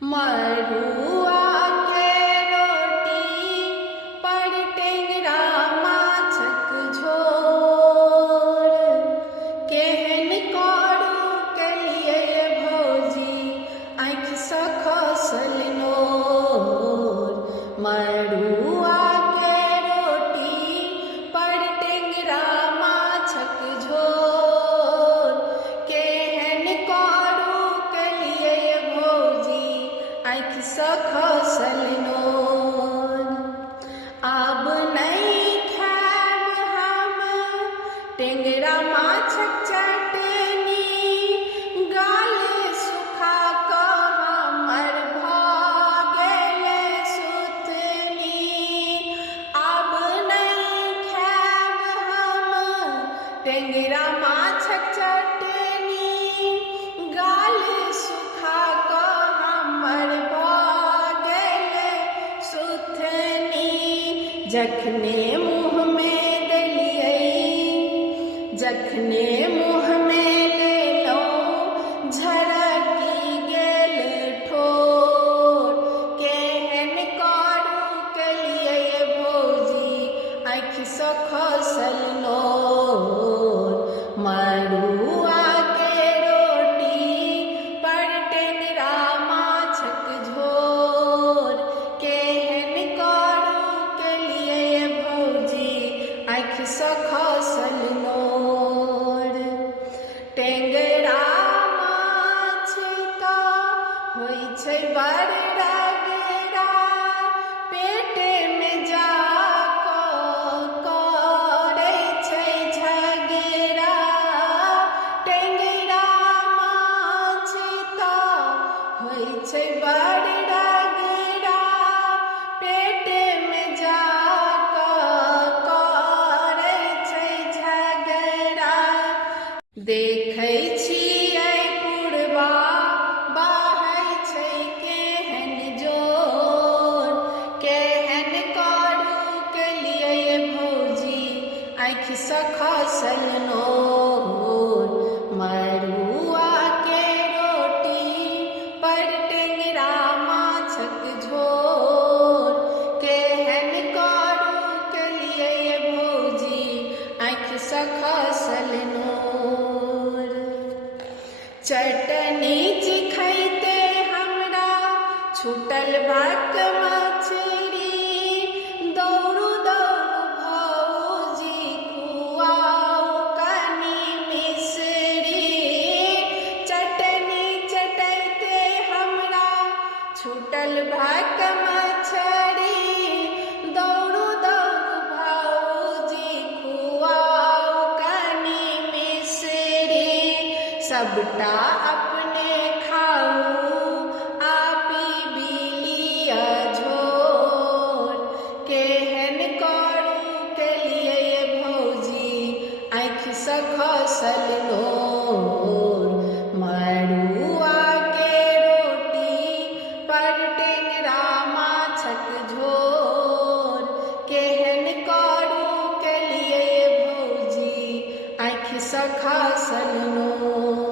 मड़ुआ के रोटी पर टेंगरा माछक झोर, केहन करू केलियै भौजी आँखि सँ खसल नोर। मड़ुआ के रोटी पर टेंगरा माछक झोर, केहन करू केलियै भौजी आँखि सँ खसल नोर। आब नहि खायब हम टेंगरा माछक चटनी, गाल सुखा कऽ हमर भऽ गेल सुतनी। आब नहि खायब हम टेंगरा माछक चटनी, गाल सुखा कऽ हमर भऽ गेल सुतनी। जखने मुँहमे देलियै, जखने मुँहमे लेलहुँ झरकि गेल ठोर, केहन करू केलियै भौजी आँखि सँ खसल नोर। मड़ुआ के रोटी पर टेंगरा माछक झोर, केहन करू केलियै भौजी आँखि सँ खसल नोर। टेंगरा माछ तऽ होइ छै बड़ रगड़ा, पेटमे जा कऽ करै छै झगड़ा। टेंगरा माछ तऽ होइ छै बड़ रगड़ा, पेटमे जा कऽ करै छै झगड़ा। देखै छियै पुरबा बहै छै केहन जोर, केहन करू केलियै भौजी आँखि सँ खसल नोर। मड़ुआ के रोटी पर टेंगरा माछक झोर, केहन करू केलियै भौजी आँखि सँ खसल नोर। चटनी चिखैते हमरा छूटल भात मछरी, दौड़ू दौड़ू भौजी खुआउ कनि मिश्री। चटनी चटैते हमरा छूटल भात मछरी, दौड़ू दौड़ू भौजी खुआउ कनि मिश्री। सबटा अपने खाऊ आ पीबी लिअ झोर, केहन करू केलियै भौजी आँखि सँ खसल नोर। मड़ुआ के रोटी पर टेंगरा माछक झोर, केहन करू केलियै भौजी आँखि सँ खसल नोर।